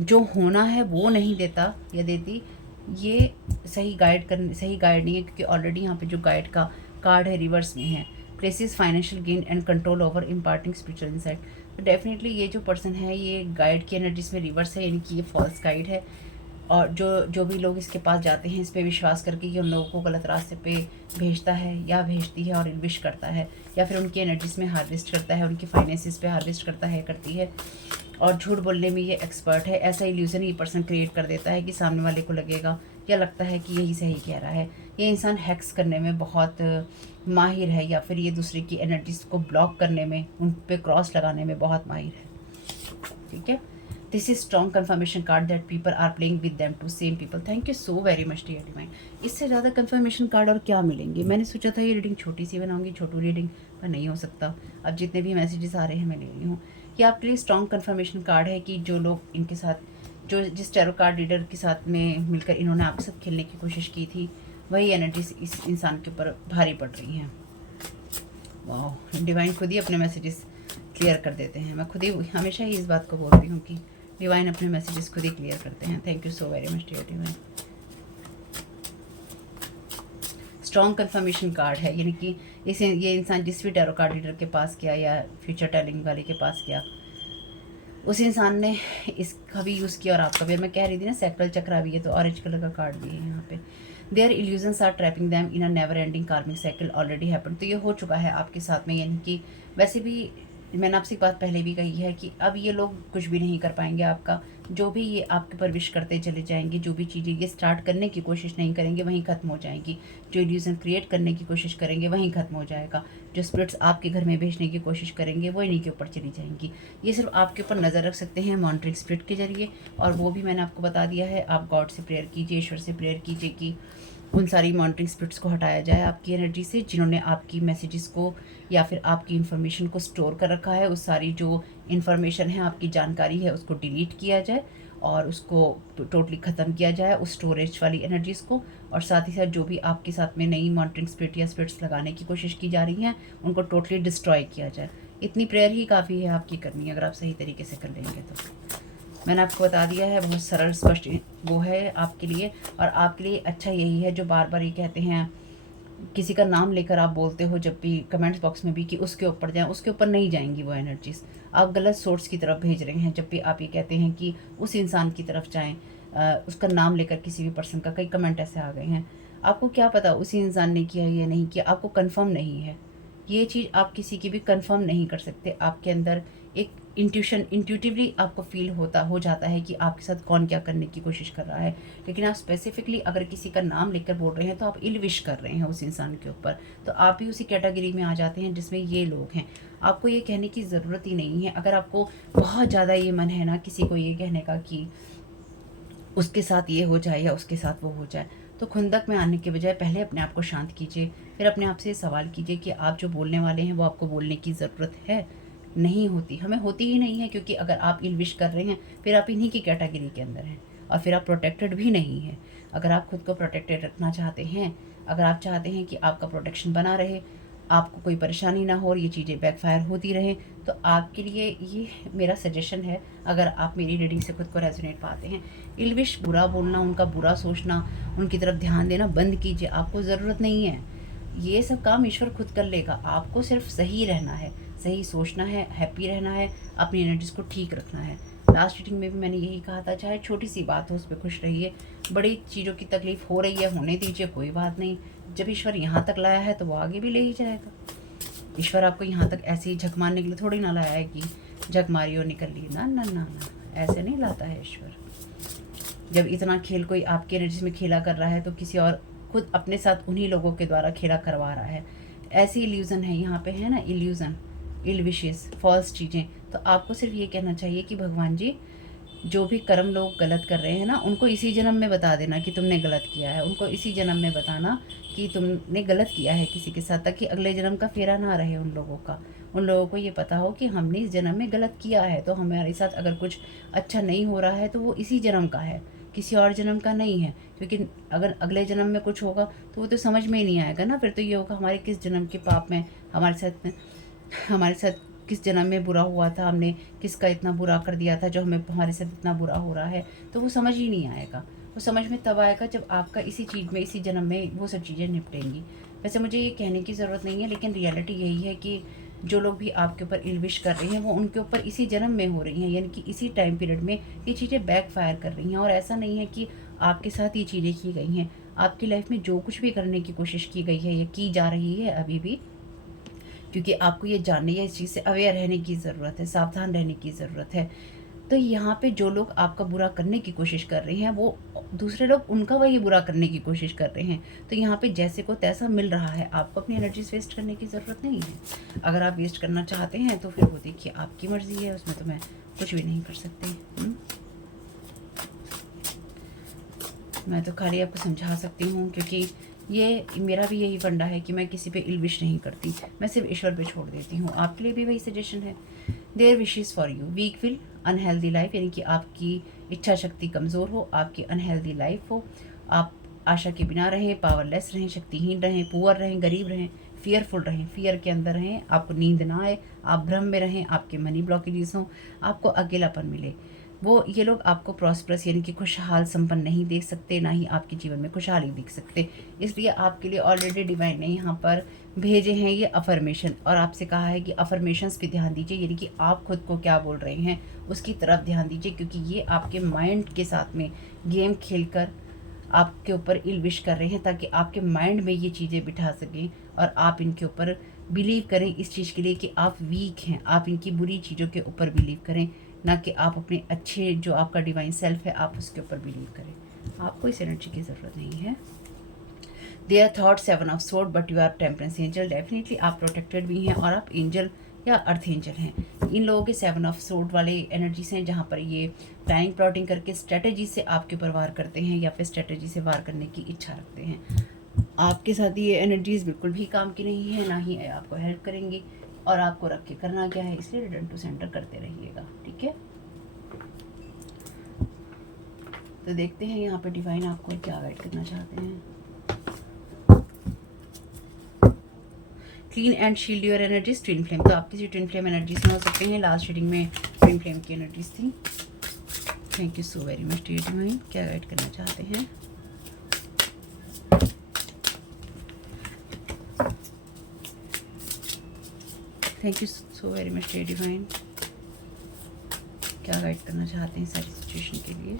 जो होना है वो नहीं देता या देती। ये सही गाइड नहीं है, क्योंकि ऑलरेडी यहाँ पे जो गाइड का कार्ड है रिवर्स में है। Places financial gain and control over imparting spiritual insight. तो डेफिनेटली ये जो पर्सन है ये गाइड की एनर्जीज में रिवर्स है, यानी कि ये फॉल्स गाइड है। और जो भी लोग इसके पास जाते हैं इस पे विश्वास करके कि उन लोगों को गलत रास्ते पे भेजता है या भेजती है और इन्विश करता है, या फिर उनकी एनर्जीज में हार्वेस्ट करता है, उनकी फाइनेंसिस पे हार्वेस्ट करता है करती है। और झूठ बोलने में ये एक्सपर्ट है। ऐसा इल्यूज़न ये पर्सन क्रिएट कर देता है कि सामने वाले को लगेगा या लगता है कि यही सही कह रहा है। ये इंसान हैक्स करने में बहुत माहिर है, या फिर ये दूसरे की एनर्जीज को ब्लॉक करने में, उन पे क्रॉस लगाने में बहुत माहिर है। ठीक है, this is strong confirmation card that people are playing with them to same people. Thank you so very much dear divine. इससे ज़्यादा कन्फर्मेशन कार्ड और क्या मिलेंगे। मैंने सोचा था ये रीडिंग छोटी सी बनाऊंगी, छोटू रीडिंग, पर नहीं हो सकता। अब जितने भी मैसेजेस आ रहे हैं मैं ले रही हूँ। ये आपके लिए स्ट्रॉन्ग कन्फर्मेशन कार्ड है कि जो लोग इनके साथ, जो जिस टैरो कार्ड रीडर के साथ में मिलकर इन्होंने आपके साथ खेलने की कोशिश की थी, वही एनर्जीज इस इंसान के ऊपर भारी पड़ रही हैं। वाह, डिवाइन खुद ही अपने मैसेजेस क्लियर कर देते हैं। मैं खुद ही हमेशा ही इस बात को बोलती हूँ कि डिवाइन अपने मैसेजेस खुद ही क्लियर करते हैं। Thank you so very much dear divine. Strong confirmation card है, यानी कि ये इंसान जिस भी टैरो कार्ड रीडर के पास गया या फ्यूचर टेलिंग वाले के पास गया, उस इंसान ने इसका भी यूज़ किया और आपका भी। मैं कह रही थी ना सैक्रल चक्रा भी है, तो ऑरेंज कलर का कार्ड भी है यहाँ पे। Their illusions are trapping them in a never ending karmic cycle already happen. तो ये हो चुका है आपके साथ में, यानी कि वैसे भी मैंने आपसे एक बात पहले भी कही है कि अब ये लोग कुछ भी नहीं कर पाएंगे आपका। जो भी ये आपके ऊपर विश करते चले जाएंगे, जो भी चीज़ें ये स्टार्ट करने की कोशिश नहीं करेंगे वहीं ख़त्म हो जाएंगी। जो इल्यूजन क्रिएट करने की कोशिश करेंगे वहीं ख़त्म हो जाएगा। जो स्पिरिट्स आपके घर में भेजने की कोशिश करेंगे वो इन्हीं के ऊपर चली जाएंगी। ये सिर्फ आपके ऊपर नज़र रख सकते हैं मॉनिटरिंग स्पिरिट के जरिए, और वो भी मैंने आपको बता दिया है। आप गॉड से प्रेयर कीजिए, ईश्वर से प्रेयर कीजिए कि उन सारी मॉनिटरिंग स्पिरिट्स को हटाया जाए आपकी एनर्जी से, जिन्होंने आपकी मैसेजेस को या फिर आपकी इन्फॉर्मेशन को स्टोर कर रखा है। उस सारी जो इन्फॉर्मेशन है, आपकी जानकारी है, उसको डिलीट किया जाए और उसको टोटली ख़त्म किया जाए, उस स्टोरेज वाली एनर्जीज़ को। और साथ ही साथ जो भी आपके साथ में नई मॉनिटरिंग स्पिरिट या स्पिरिट्स लगाने की कोशिश की जा रही हैं, उनको टोटली डिस्ट्रॉय किया जाए। इतनी प्रेयर ही काफ़ी है आपकी करनी, अगर आप सही तरीके से कर लेंगे तो। मैंने आपको बता दिया है, बहुत सरल स्पष्ट वो है आपके लिए। और आपके लिए अच्छा यही है जो बार बार ये कहते हैं, किसी का नाम लेकर आप बोलते हो जब भी कमेंट्स बॉक्स में भी कि उसके ऊपर जाएं, उसके ऊपर नहीं जाएंगी वो एनर्जीज। आप गलत सोर्स की तरफ भेज रहे हैं जब भी आप ये कहते हैं कि उस इंसान की तरफ जाएं, उसका नाम लेकर किसी भी पर्सन का। कई कमेंट ऐसे आ गए हैं। आपको क्या पता उसी इंसान ने किया या नहीं किया, आपको कन्फर्म नहीं है। ये चीज़ आप किसी की भी कंफर्म नहीं कर सकते। आपके अंदर एक इंट्यूटिवली आपको फील हो जाता है कि आपके साथ कौन क्या करने की कोशिश कर रहा है। लेकिन आप स्पेसिफिकली अगर किसी का नाम लेकर बोल रहे हैं तो आप इल विश कर रहे हैं उस इंसान के ऊपर, तो आप भी उसी कैटेगरी में आ जाते हैं जिसमें ये लोग हैं। आपको ये कहने की ज़रूरत ही नहीं है। अगर आपको बहुत ज़्यादा ये मन है ना किसी को ये कहने का कि उसके साथ ये हो जाए या उसके साथ वो हो जाए, तो खुंदक में आने के बजाय पहले अपने आप को शांत कीजिए। फिर अपने आप से सवाल कीजिए कि आप जो बोलने वाले हैं वो आपको बोलने की ज़रूरत है। नहीं होती, हमें होती ही नहीं है, क्योंकि अगर आप इल विश कर रहे हैं फिर आप इन्हीं की कैटेगरी के अंदर हैं और फिर आप प्रोटेक्टेड भी नहीं हैं। अगर आप खुद को प्रोटेक्टेड रखना चाहते हैं, अगर आप चाहते हैं कि आपका प्रोटेक्शन बना रहे, आपको कोई परेशानी ना हो और ये चीज़ें बैकफायर होती रहें, तो आपके लिए ये मेरा सजेशन है। अगर आप मेरी रीडिंग से खुद को रेजोनेट पाते हैं, इल्विश बुरा बोलना, उनका बुरा सोचना, उनकी तरफ ध्यान देना बंद कीजिए। आपको ज़रूरत नहीं है, ये सब काम ईश्वर खुद कर लेगा। आपको सिर्फ सही रहना है, सही सोचना है, हैप्पी रहना है, अपनी एनर्जीज को ठीक रखना है। लास्ट रीडिंग में भी मैंने यही कहा था, चाहे छोटी सी बात हो उस पर खुश रहिए। बड़ी चीज़ों की तकलीफ़ हो रही है, होने दीजिए, कोई बात नहीं। जब ईश्वर यहाँ तक लाया है तो वो आगे भी ले ही जाएगा। ईश्वर आपको यहाँ तक ऐसे ही झक मारने के लिए थोड़ी ना लाया है कि झक मारी और निकल ली। ना ना ना ना, ऐसे नहीं लाता है ईश्वर। जब इतना खेल कोई आपकी एनर्जी में खेला कर रहा है तो किसी और खुद अपने साथ उन्हीं लोगों के द्वारा खेला करवा रहा है। ऐसी इल्यूज़न है यहाँ पे, है ना, इल्यूज़न, इल विशेस, फॉल्स चीज़ें। तो आपको सिर्फ ये कहना चाहिए कि भगवान जी, जो भी कर्म लोग गलत कर रहे हैं ना, उनको इसी जन्म में बता देना कि तुमने गलत किया है। उनको इसी जन्म में बताना कि तुमने गलत किया है किसी के साथ, ताकि अगले जन्म का फेरा ना रहे उन लोगों का। उन लोगों को ये पता हो कि हमने इस जन्म में गलत किया है, तो हमारे साथ अगर कुछ अच्छा नहीं हो रहा है तो वो इसी जन्म का है, किसी और जन्म का नहीं है। क्योंकि अगर अगले जन्म में कुछ होगा तो वो तो समझ में ही नहीं आएगा ना। फिर तो ये होगा हमारे किस जन्म के पाप में हमारे साथ किस जन्म में बुरा हुआ था, हमने किसका इतना बुरा कर दिया था जो हमें हमारे साथ इतना बुरा हो रहा है। तो वो समझ ही नहीं आएगा। वो समझ में तब आएगा जब आपका इसी चीज़ में, इसी जन्म में वो सब चीज़ें निपटेंगी। वैसे मुझे ये कहने की ज़रूरत नहीं है, लेकिन रियलिटी यही है कि जो लोग भी आपके ऊपर इल्विश कर रहे हैं वो उनके ऊपर इसी जन्म में हो रही हैं, यानी कि इसी टाइम पीरियड में ये चीज़ें बैकफायर कर रही हैं। और ऐसा नहीं है कि आपके साथ ये चीज़ें की गई हैं। आपकी लाइफ में जो कुछ भी करने की कोशिश की गई है या की जा रही है अभी भी, क्योंकि आपको ये जानने या इस चीज़ से अवेयर रहने की ज़रूरत है, सावधान रहने की ज़रूरत है। तो यहाँ पे जो लोग आपका बुरा करने की कोशिश कर रहे हैं, वो दूसरे लोग उनका वही बुरा करने की कोशिश कर रहे हैं। तो यहाँ पे जैसे को तैसा मिल रहा है, आपको अपनी एनर्जीज वेस्ट करने की ज़रूरत नहीं है। अगर आप वेस्ट करना चाहते हैं तो फिर वो देखिए आपकी मर्ज़ी है, उसमें तो मैं कुछ भी नहीं कर सकती। मैं तो खाली आपको समझा सकती हूँ, क्योंकि ये मेरा भी यही फंडा है कि मैं किसी पे इल विश नहीं करती, मैं सिर्फ ईश्वर पे छोड़ देती हूँ। आपके लिए भी वही सजेशन है। Their wishes for you, weak will unhealthy life, यानी कि आपकी इच्छा शक्ति कमज़ोर हो, आपकी अनहेल्दी लाइफ हो, आप आशा के बिना रहें, पावरलेस रहें, शक्तिहीन रहें, पुअर रहें, गरीब रहें, फियरफुल रहें, फियर के अंदर रहें, आपको नींद ना आए, आप भ्रम में रहें, आपके मनी ब्लॉकेजेस हों, आपको अकेलापन मिले। वो ये लोग आपको प्रॉस्परस यानी कि खुशहाल संपन्न नहीं देख सकते, ना ही आपके जीवन में खुशहाली दिख सकते। इसलिए आपके लिए ऑलरेडी डिवाइन ने यहाँ पर भेजे हैं ये अफर्मेशन, और आपसे कहा है कि अफर्मेशंस पे ध्यान दीजिए, यानी कि आप खुद को क्या बोल रहे हैं उसकी तरफ ध्यान दीजिए, क्योंकि ये आपके माइंड के साथ में गेम खेलकर आपके ऊपर इल विश कर रहे हैं, ताकि आपके माइंड में ये चीज़ें बिठा सकें और आप इनके ऊपर बिलीव करें इस चीज़ के लिए कि आप वीक हैं। आप इनकी बुरी चीज़ों के ऊपर बिलीव करें, ना कि आप अपने अच्छे जो आपका डिवाइन सेल्फ है आप उसके ऊपर बिलीव करें। आपको इस एनर्जी की ज़रूरत नहीं है। They are thought 7 of sword but you are temperance angel. Definitely आप प्रोटेक्टेड भी हैं और आप एंजल या अर्थ एंजल हैं। इन लोगों के 7 ऑफ सोर्ड वाले एनर्जीज हैं, जहाँ पर ये प्लानिंग प्लॉटिंग करके स्ट्रेटेजी से आपके ऊपर वार करते हैं या फिर स्ट्रेटेजी से वार करने की इच्छा रखते हैं। आपके साथ ये एनर्जीज बिल्कुल भी काम की नहीं है, ना ही आपको हेल्प करेंगी, और आपको रख के करना क्या है, इसलिए रिटर्न टू सेंटर करते रहिएगा। ठीक है, तो देखते हैं यहाँ पे डिवाइन आपको क्या गाइड करना चाहते हैं। Clean and shield your energies, twin flame. तो आप किसी ट्विन फ्लेम एनर्जीज में हो सकते हैं। लास्ट रीडिंग में ट्विन फ्लेम की एनर्जीज थी। Thank you so very much dear divine, क्या गाइड करना चाहते हैं। Thank you so very much dear divine, क्या गाइड करना चाहते हैं सारी सिचुएशन के लिए।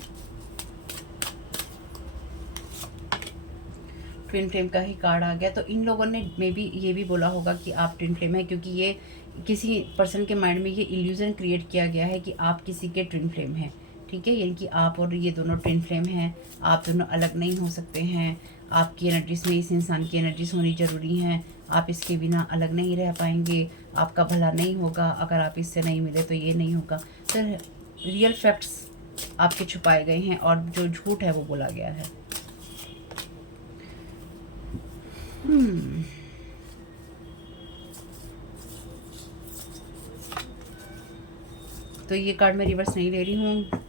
ट्विन फ्लेम का ही कार्ड आ गया, तो इन लोगों ने मे बी ये भी बोला होगा कि आप ट्विन फ्लेम है, क्योंकि ये किसी पर्सन के माइंड में ये इल्यूजन क्रिएट किया गया है कि आप किसी के ट्विन फ्लेम हैं। ठीक है, यानी कि आप और ये दोनों ट्विन फ्लेम हैं, आप दोनों अलग नहीं हो सकते हैं। आपकी एनर्जीज में इस इंसान की एनर्जीज होनी ज़रूरी हैं, आप इसके बिना अलग नहीं रह पाएंगे, आपका भला नहीं होगा अगर आप इससे नहीं मिले, तो ये नहीं होगा। तो रियल फैक्ट्स आपके छुपाए गए हैं और जो झूठ है वो बोला गया है। तो ये कार्ड मैं रिवर्स नहीं ले रही हूँ,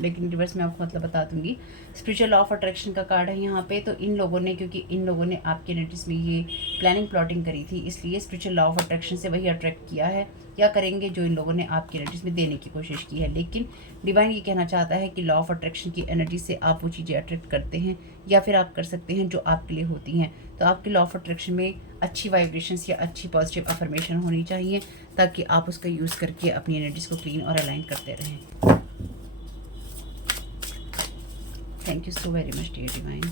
लेकिन रिवर्स में आपको मतलब बता दूंगी। स्पिरिचुअल लॉ ऑफ अट्रैक्शन का कार्ड है यहाँ पे। तो इन लोगों ने, क्योंकि इन लोगों ने आपकी एनर्जीज में ये प्लानिंग प्लॉटिंग करी थी, इसलिए स्पिरिचुअल लॉ ऑफ अट्रैक्शन से वही अट्रैक्ट किया है या करेंगे जो इन लोगों ने आपकी एनर्जीज में देने की कोशिश की है। लेकिन डिवाइन ये कहना चाहता है कि लॉ ऑफ अट्रैक्शन की एनर्जी से आप वो चीज़ें अट्रैक्ट करते हैं या फिर आप कर सकते हैं जो आपके लिए होती हैं। तो आपके लॉ ऑफ अट्रैक्शन में अच्छी वाइब्रेशंस या अच्छी पॉजिटिव अफर्मेशन होनी चाहिए, ताकि आप उसका यूज़ करके अपनी एनर्जीज को क्लीन और अलाइन करते रहें। Thank you so very much dear divine.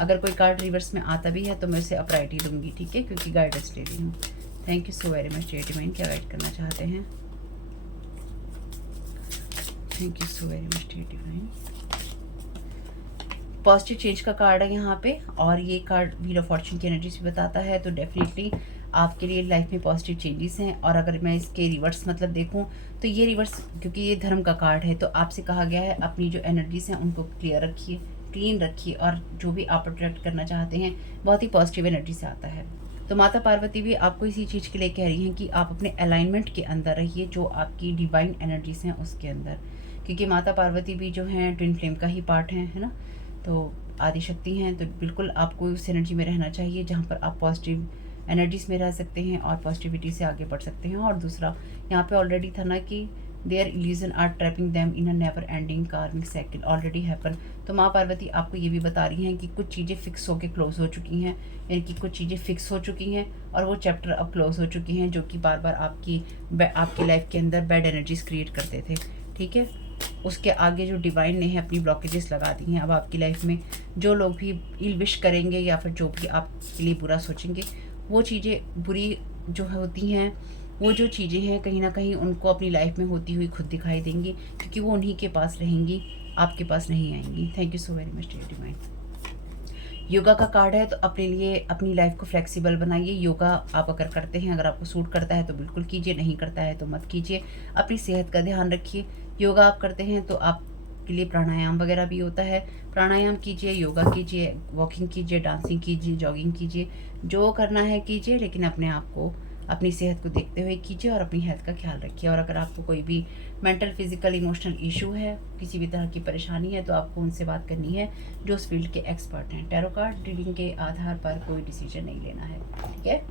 अगर कोई कार्ड रिवर्स में आता भी है तो मैं उसे अपराइट ही दूंगी, ठीक है, क्योंकि गाइडेंस ले रही हूँ। Thank you so very much dear divine, क्या गाइड करना चाहते हैं। Thank you so very much dear divine. Positive change का कार्ड है यहाँ पे, और ये कार्ड व्हील ऑफ फॉर्चून की एनर्जी भी बताता है। तो डेफिनेटली आपके लिए लाइफ में पॉजिटिव चेंजेस हैं। और अगर मैं इसके रिवर्स मतलब देखूं तो ये रिवर्स, क्योंकि ये धर्म का कार्ड है, तो आपसे कहा गया है अपनी जो एनर्जीज हैं उनको क्लियर रखिए, क्लीन रखिए, और जो भी आप अट्रैक्ट करना चाहते हैं बहुत ही पॉजिटिव एनर्जी से आता है। तो माता पार्वती भी आपको इसी चीज़ के लिए कह रही हैं कि आप अपने अलाइनमेंट के अंदर रहिए, जो आपकी डिवाइन एनर्जीज हैं उसके अंदर, क्योंकि माता पार्वती भी जो हैं ट्विन फ्लेम का ही पार्ट हैं, है ना। तो आदि शक्ति हैं, तो बिल्कुल आपको उस एनर्जी में रहना चाहिए जहाँ पर आप पॉजिटिव एनर्जीज में रह सकते हैं और पॉजिटिविटी से आगे बढ़ सकते हैं। और दूसरा यहाँ पे ऑलरेडी था ना कि their illusion are trapping them in a never ending karmic cycle already happen. तो माँ पार्वती आपको ये भी बता रही हैं कि कुछ चीज़ें फिक्स होकर क्लोज हो चुकी हैं, यानी कि कुछ चीज़ें फिक्स हो चुकी हैं और वो चैप्टर अब क्लोज हो चुकी हैं, जो कि बार बार आपकी लाइफ के अंदर बैड एनर्जीज क्रिएट करते थे। ठीक है, उसके आगे जो डिवाइन ने है अपनी ब्लॉकेजेस लगा दी हैं। अब आपकी लाइफ में जो लोग भी इल विश करेंगे या फिर जो भी आपके लिए बुरा सोचेंगे, वो चीज़ें बुरी जो होती हैं वो जो चीज़ें हैं कहीं ना कहीं उनको अपनी लाइफ में होती हुई खुद दिखाई देंगी, क्योंकि वो उन्हीं के पास रहेंगी, आपके पास नहीं आएंगी। Thank you so very much dear divine. Yoga का कार्ड है, तो अपने लिए अपनी लाइफ को फ्लेक्सिबल बनाइए। योगा आप अगर करते हैं, अगर आपको सूट करता है तो बिल्कुल कीजिए, नहीं करता है तो मत कीजिए। अपनी सेहत का ध्यान रखिए। योगा आप करते हैं तो आपके लिए प्राणायाम वगैरह भी होता है, प्राणायाम कीजिए, योगा कीजिए, वॉकिंग कीजिए, डांसिंग कीजिए, जॉगिंग कीजिए, जो करना है कीजिए, लेकिन अपने आप को, अपनी सेहत को देखते हुए कीजिए और अपनी हेल्थ का ख्याल रखिए। और अगर आपको कोई भी मेंटल, फिजिकल, इमोशनल इशू है, किसी भी तरह की परेशानी है, तो आपको उनसे बात करनी है जो उस फील्ड के एक्सपर्ट हैं। टैरो कार्ड रीडिंग के आधार पर कोई डिसीजन नहीं लेना है, ठीक है।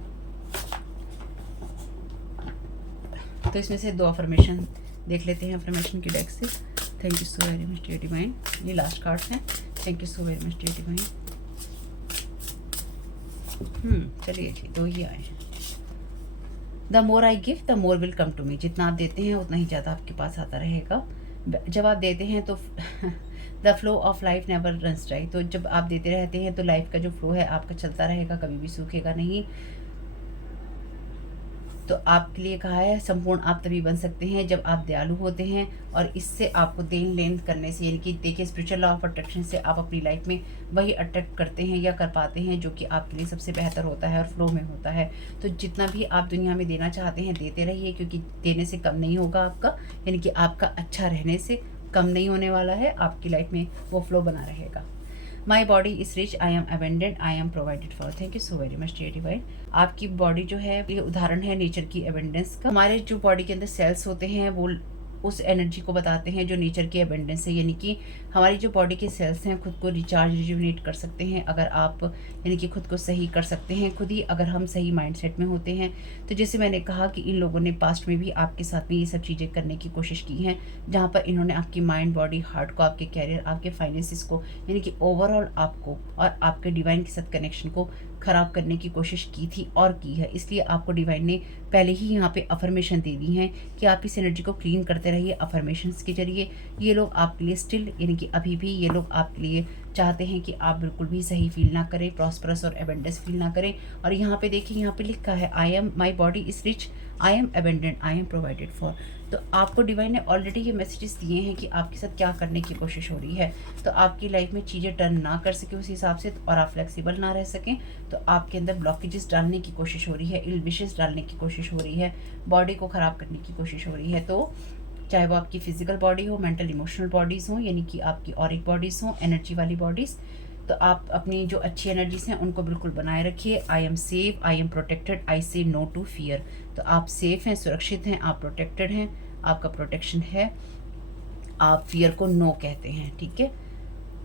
तो इसमें से 2 अफर्मेशन देख लेते हैं अफर्मेशन की डेक से। Thank you so very much dear divine. ये लास्ट कार्ड्स हैं। Thank you so very much dear divine. चलिए जी, 2 ही आए हैं। The more I give the more will come to me. जितना आप देते हैं उतना ही ज़्यादा आपके पास आता रहेगा। जब आप देते हैं तो the flow of life never runs dry. तो जब आप देते रहते हैं तो लाइफ का जो फ्लो है आपका चलता रहेगा, कभी भी सूखेगा नहीं। तो आपके लिए कहा है संपूर्ण आप तभी बन सकते हैं जब आप दयालु होते हैं, और इससे आपको देन लेन करने से, यानी कि देखिए स्पिरिचुअल लॉ ऑफ अट्रैक्शन से आप अपनी लाइफ में वही अट्रैक्ट करते हैं या कर पाते हैं जो कि आपके लिए सबसे बेहतर होता है और फ्लो में होता है। तो जितना भी आप दुनिया में देना चाहते हैं देते रहिए, क्योंकि देने से कम नहीं होगा आपका, यानी कि आपका अच्छा रहने से कम नहीं होने वाला है, आपकी लाइफ में वो फ्लो बना रहेगा। My body is rich, I am abundant, I am provided for. Thank you so very much dear divine. आपकी बॉडी जो है ये उदाहरण है नेचर की अबेंडेंस का। हमारे जो बॉडी के अंदर सेल्स होते हैं वो उस एनर्जी को बताते हैं जो नेचर की अबेंडेंस है, यानी कि हमारी जो बॉडी के सेल्स हैं खुद को रिचार्ज, रिजुविनेट कर सकते हैं अगर आप, यानी कि खुद को सही कर सकते हैं खुद ही, अगर हम सही माइंडसेट में होते हैं। तो जैसे मैंने कहा कि इन लोगों ने पास्ट में भी आपके साथ में ये सब चीज़ें करने की कोशिश की हैं, जहाँ पर इन्होंने आपकी माइंड, बॉडी, हार्ट को, आपके कैरियर, आपके फाइनेंसिस को, यानी कि ओवरऑल आपको और आपके डिवाइन के साथ कनेक्शन को ख़राब करने की कोशिश की थी और की है। इसलिए आपको डिवाइन ने पहले ही यहाँ पे अफर्मेशन दे दी हैं कि आप इस एनर्जी को क्लीन करते रहिए अफर्मेशंस के जरिए। ये लोग आपके लिए स्टिल, यानी कि अभी भी ये लोग आपके लिए चाहते हैं कि आप बिल्कुल भी सही फील ना करें, प्रॉस्परस और एबेंडेंस फील ना करें। और यहाँ पे देखिए, यहाँ पे लिखा है I am, my body is rich, I am abundant, I am provided for. तो आपको डिवाइन ने ऑलरेडी ये मैसेजेस दिए हैं कि आपके साथ क्या करने की कोशिश हो रही है। तो आपकी लाइफ में चीज़ें टर्न ना कर सके उस हिसाब से, और आप फ्लेक्सिबल ना रह सकें, तो आपके अंदर ब्लॉकेजेस डालने की कोशिश हो रही है, इल विशेस डालने की कोशिश हो रही है, बॉडी को ख़राब करने की कोशिश हो रही है। तो चाहे वो आपकी फिजिकल बॉडी हो, मेंटल इमोशनल बॉडीज़ हों, यानी कि आपकी ऑरिक बॉडीज़ हों, एनर्जी वाली बॉडीज़, तो आप अपनी जो अच्छी एनर्जीज हैं उनको बिल्कुल बनाए रखिए। I am safe, I am protected, I say no to fear. तो आप सेफ हैं, सुरक्षित हैं, आप प्रोटेक्टेड हैं, आपका प्रोटेक्शन है, आप फियर को नो कहते हैं, ठीक है।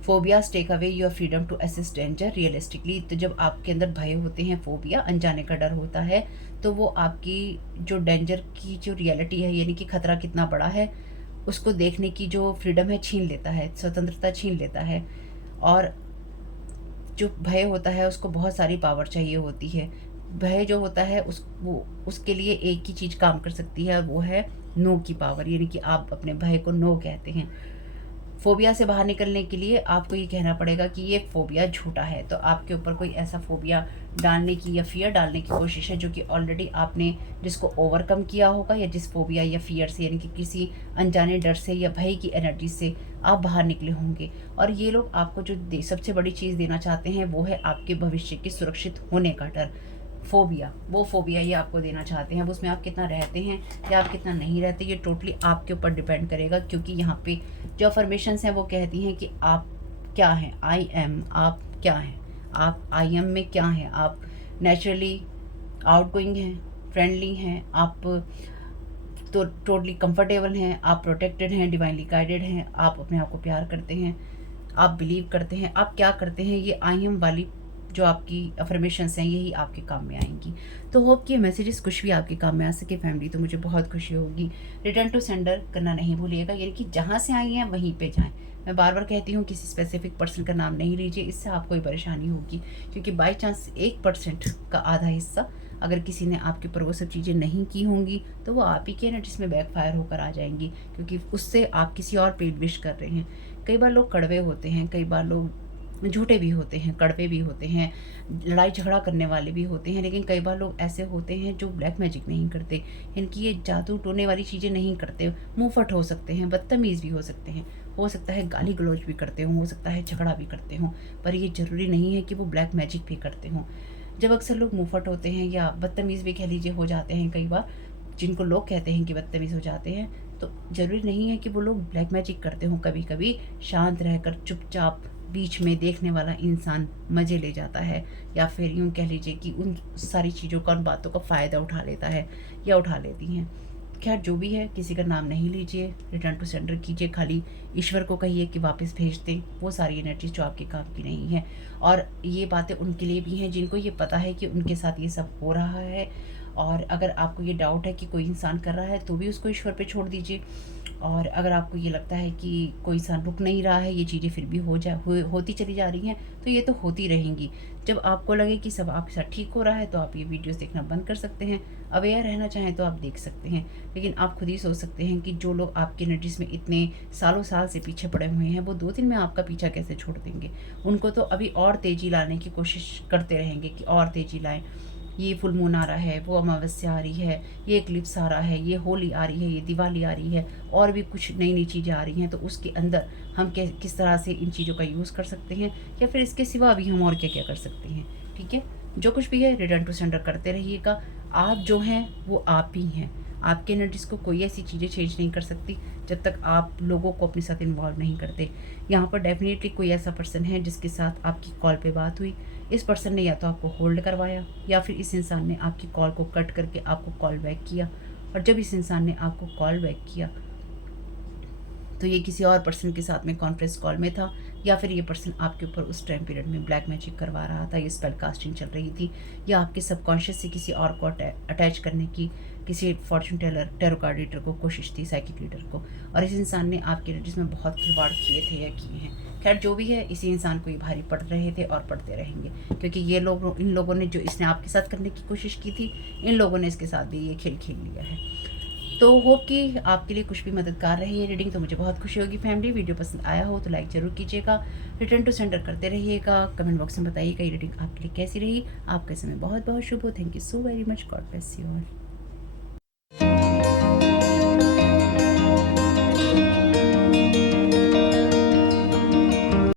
Phobias take away your freedom to assist danger realistically. तो जब आपके अंदर भय होते हैं, फोबिया अनजाने का डर होता है, तो वो आपकी जो डेंजर की जो रियलिटी है, यानी कि खतरा कितना बड़ा है, उसको देखने की जो फ्रीडम है छीन लेता है, स्वतंत्रता छीन लेता है। और जो भय होता है उसको बहुत सारी पावर चाहिए होती है। भय जो होता है उसके लिए एक ही चीज़ काम कर सकती है, और वो है नो की पावर, यानी कि आप अपने भय को नो कहते हैं। फोबिया से बाहर निकलने के लिए आपको ये कहना पड़ेगा कि ये फोबिया झूठा है। तो आपके ऊपर कोई ऐसा फोबिया डालने की या फियर डालने की कोशिश है जो कि ऑलरेडी आपने जिसको ओवरकम किया होगा, या जिस फोबिया या फियर से, यानी कि किसी अनजाने डर से या भय की एनर्जी से आप बाहर निकले होंगे। और ये लोग आपको जो सबसे बड़ी चीज़ देना चाहते हैं वो है आपके भविष्य के सुरक्षित होने का डर। फोबिया, वो फोबिया ये आपको देना चाहते हैं। अब उसमें आप कितना रहते हैं या आप कितना नहीं रहते, ये टोटली आपके ऊपर डिपेंड करेगा, क्योंकि यहाँ पे जो अफर्मेशंस हैं वो कहती हैं कि आप क्या हैं, आई एम, आप क्या हैं, आप आई एम में क्या हैं। आप नेचुरली आउटगोइंग हैं, फ्रेंडली हैं, आप तो टोटली कंफर्टेबल हैं, आप प्रोटेक्टेड हैं, डिवाइनली गाइडेड हैं, आप अपने आप को प्यार करते हैं, आप बिलीव करते हैं, आप क्या करते हैं, ये आई एम वाली जो आपकी अफर्मेशंस हैं यही आपके काम में आएंगी। तो होप कि ये मैसेजेस कुछ भी आपके काम में आ सके फैमिली, तो मुझे बहुत खुशी होगी। रिटर्न टू सेंडर करना नहीं भूलिएगा, यानी कि जहाँ से आई हैं वहीं पे जाएं। मैं बार बार कहती हूँ किसी स्पेसिफिक पर्सन का नाम नहीं लीजिए, इससे आपको परेशानी होगी, क्योंकि बाई चांस 1% का आधा हिस्सा अगर किसी ने आपके ऊपर वो सब चीज़ें नहीं की होंगी तो वो आप ही के ना जिसमें बैकफायर होकर आ जाएंगी, क्योंकि उससे आप किसी और पे विश कर रहे हैं। कई बार लोग कड़वे होते हैं, कई बार लोग झूठे भी होते हैं, कड़वे भी होते हैं, लड़ाई झगड़ा करने वाले भी होते हैं, लेकिन कई बार लोग ऐसे होते हैं जो ब्लैक मैजिक नहीं करते, इनकी ये जादू टोने वाली चीज़ें नहीं करते, मुंहफट हो सकते हैं, बदतमीज़ भी हो सकता है गाली गलौज भी करते हों, हो सकता है झगड़ा भी करते हों, पर ये ज़रूरी नहीं है कि वो ब्लैक मैजिक भी करते हों। जब अक्सर लोग मुंहफट होते हैं या बदतमीज़ भी कह लीजिए हो जाते हैं कई बार, जिनको लोग कहते हैं कि बदतमीज़ हो जाते हैं, तो ज़रूरी नहीं है कि वो लोग ब्लैक मैजिक करते हों। कभी-कभी शांत रहकर चुपचाप बीच में देखने वाला इंसान मज़े ले जाता है, या फिर यूँ कह लीजिए कि उन सारी चीज़ों का, उन बातों का फ़ायदा उठा लेता है या उठा लेती हैं। ख़ैर जो भी है, किसी का नाम नहीं लीजिए, रिटर्न टू सेंडर कीजिए, खाली ईश्वर को कहिए कि वापस भेज दें वो सारी एनर्जीज़ जो आपके काम की नहीं है। और ये बातें उनके लिए भी हैं जिनको ये पता है कि उनके साथ ये सब हो रहा है, और अगर आपको ये डाउट है कि कोई इंसान कर रहा है तो भी उसको ईश्वर पे छोड़ दीजिए। और अगर आपको ये लगता है कि कोई इंसान रुक नहीं रहा है, ये चीज़ें फिर भी होती चली जा रही हैं, तो ये तो होती रहेंगी। जब आपको लगे कि सब आपके साथ ठीक हो रहा है तो आप ये वीडियोस देखना बंद कर सकते हैं। अवेयर रहना चाहें तो आप देख सकते हैं, लेकिन आप खुद ही सोच सकते हैं कि जो लोग आपकी एनर्जीज़ में इतने सालों साल से पीछे पड़े हुए हैं, वो 2 दिन में आपका पीछा कैसे छोड़ देंगे। उनको तो अभी और तेज़ी लाने की कोशिश करते रहेंगे कि और तेज़ी लाएँ। ये फुल मून आ रहा है, वो अमावस्या आ रही है, ये इक्लिप्स आ रहा है, ये होली आ रही है, ये दिवाली आ रही है, और भी कुछ नई-नई चीज़ें आ रही हैं, तो उसके अंदर हम किस तरह से इन चीज़ों का यूज़ कर सकते हैं, या फिर इसके सिवा भी हम और क्या-क्या कर सकते हैं। ठीक है? जो कुछ भी है रिटर्न टू सेंडर करते रहिएगा। आप जो हैं वो आप ही हैं। आपकी एनर्जीज़ को कोई ऐसी चीज़ें चेंज नहीं कर सकती जब तक आप लोगों को अपने साथ इन्वॉल्व नहीं करते। यहाँ पर डेफ़िनेटली कोई ऐसा पर्सन है जिसके साथ आपकी कॉल पे बात हुई। इस पर्सन ने या तो आपको होल्ड करवाया, या फिर इस इंसान ने आपकी कॉल को कट करके आपको कॉल बैक किया, और जब इस इंसान ने आपको कॉल बैक किया तो ये किसी और पर्सन के साथ में कॉन्फ्रेंस कॉल में था, या फिर ये पर्सन आपके ऊपर उस टाइम पीरियड में ब्लैक मैजिक करवा रहा था, ये स्पेल कास्टिंग चल रही थी, या आपके सबकॉन्शियस से किसी और को अटैच करने की, किसी fortune teller, tarot card reader को कोशिश थी, साइकिक रीडर को, और इस इंसान ने आपकी एनर्जीज में बहुत खिलवाड़ किए थे या किए हैं। खैर जो भी है, इसी इंसान को ये भारी पड़ रहे थे और पड़ते रहेंगे, क्योंकि ये लोग, इन लोगों ने जो इसने आपके साथ करने की कोशिश की थी, इन लोगों ने इसके साथ भी ये खेल खेल लिया है। तो होप कि आपके लिए कुछ भी मददगार रही है रीडिंग, तो मुझे बहुत खुशी होगी। फैमिली वीडियो पसंद आया हो तो लाइक ज़रूर कीजिएगा, रिटर्न टू सेंडर करते रहिएगा, कमेंट बॉक्स में बताइएगा ये रीडिंग आपके लिए कैसी रही। आपका समय बहुत बहुत शुभ हो। Thank you so very much. God bless you all.